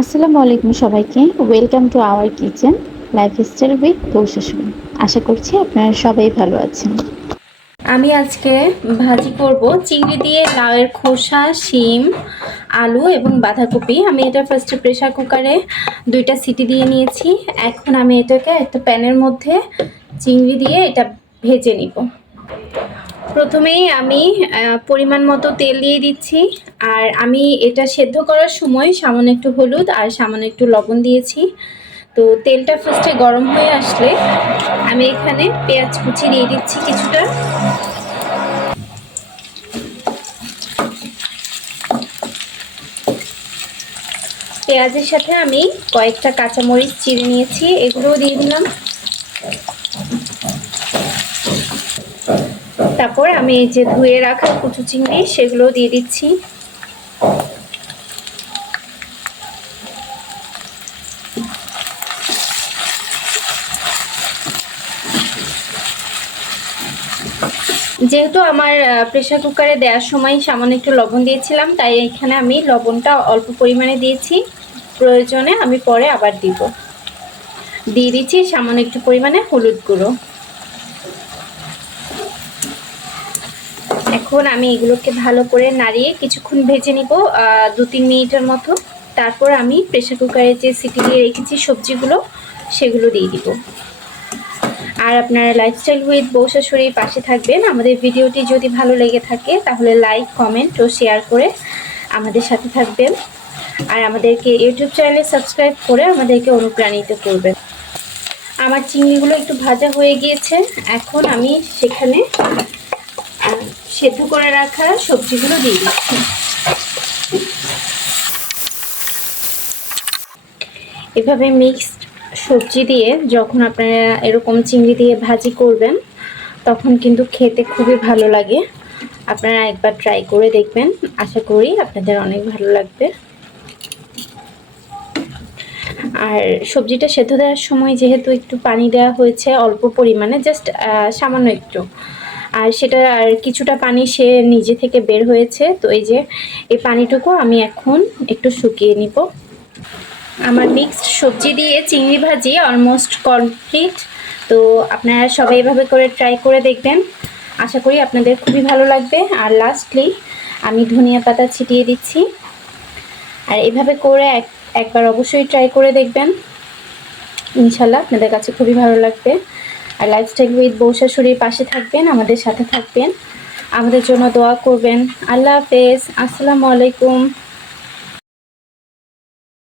আসসালামু আলাইকুম সবাইকে। Welcome to our kitchen lifestyle with কৌশাশুন আশা করছি আপনারা সবাই ভালো আছেন। আমি আজকে ভাজি করব চিংড়ি দিয়ে লাউয়ের খোসা, শিম, আলু এবং বাঁধাকপি। আমি এটা ফার্স্টে প্রেশার কুকারে দুইটা সিটি দিয়ে নিয়েছি। এখন আমি এটাকে একটা প্যানের মধ্যে চিংড়ি দিয়ে এটা ভেজে নিব। প্রথমেই আমি পরিমাণ মতো তেল দিয়ে দিচ্ছি। আর আমি এটা সেদ্ধ করার সময় সামান্য একটু হলুদ আর সামান্য একটু লবণ দিয়েছি। তো তেলটা ফার্স্টে গরম হয়ে আসলে আমি এখানে পেঁয়াজ কুচি দিয়ে দিচ্ছি কিছুটা। পেঁয়াজের সাথে আমি কয়েকটা কাঁচামরিচ চিড়ে নিয়েছি, এগুলোও দিয়ে দিলাম। তারপর আমি এই যে ধুয়ে রাখা কুচু চিংড়ি সেগুলোও দিয়ে দিচ্ছি। যেহেতু আমার প্রেশার কুকারে দেওয়ার সময় সামান্য একটু লবণ দিয়েছিলাম, তাই এখানে আমি লবণটা অল্প পরিমাণে দিয়েছি। প্রয়োজনে আমি পরে আবার দিব। দিয়ে দিচ্ছি সামান্য একটু পরিমাণে হলুদ গুঁড়ো। এখন আমি এগুলোকে ভালো করে নাড়িয়ে কিছুক্ষণ ভেজে নিব দু তিন মিনিটের মতো। তারপর আমি প্রেশার কুকারে যে সিটি দিয়ে রেখেছি সবজিগুলো, সেগুলো দিয়ে দিব। আর আপনারা লাইফস্টাইল উইথ বৌশাশুড়ির পাশে থাকবেন। আমাদের ভিডিওটি যদি ভালো লেগে থাকে, তাহলে লাইক কমেন্ট ও শেয়ার করে আমাদের সাথে থাকবেন। আর আমাদেরকে ইউটিউব চ্যানেলে সাবস্ক্রাইব করে আমাদেরকে অনুপ্রাণিত করবেন। আমার চিংড়িগুলো একটু ভাজা হয়ে গিয়েছে। এখন আমি সেখানে সেদ্ধ করে রাখা সবজিগুলো দিয়ে দিচ্ছি। এভাবে মিক্সড সবজি দিয়ে যখন আপনারা এরকম চিংড়ি দিয়ে ভাজি করবেন, তখন কিন্তু খেতে খুবই ভালো লাগে। আপনারা একবার ট্রাই করে দেখবেন। আশা করি আপনাদের অনেক ভালো লাগবে। আর সবজিটা সেদ্ধ দেওয়ার সময় যেহেতু একটু পানি দেওয়া হয়েছে অল্প পরিমাণে জাস্ট সামান্য একটু। আর সেটা আর কিছুটা পানি সে নিজে থেকে বের হয়েছে। তো এই যে, এই পানিটুকু আমি এখন একটু শুকিয়ে নিব। আমার মিক্সড সবজি দিয়ে চিংড়ি ভাজি অলমোস্ট কমপ্লিট তো আপনারা সবাই এভাবে করে ট্রাই করে দেখবেন। আশা করি আপনাদের খুবই ভালো লাগবে। আর লাস্টলি আমি ধনিয়া পাতা ছিটিয়ে দিচ্ছি। আর এভাবে করে এক, একবার অবশ্যই ট্রাই করে দেখবেন। ইনশাল্লাহ আপনাদের কাছে খুবই ভালো লাগবে। আর লাইফস্টাইল উইথ বউ শাশুড়ির পাশে থাকবেন, আমাদের সাথে থাকবেন। আমাদের জন্য দোয়া করবেন। আল্লাহ হাফেজ। আসসালামু আলাইকুম।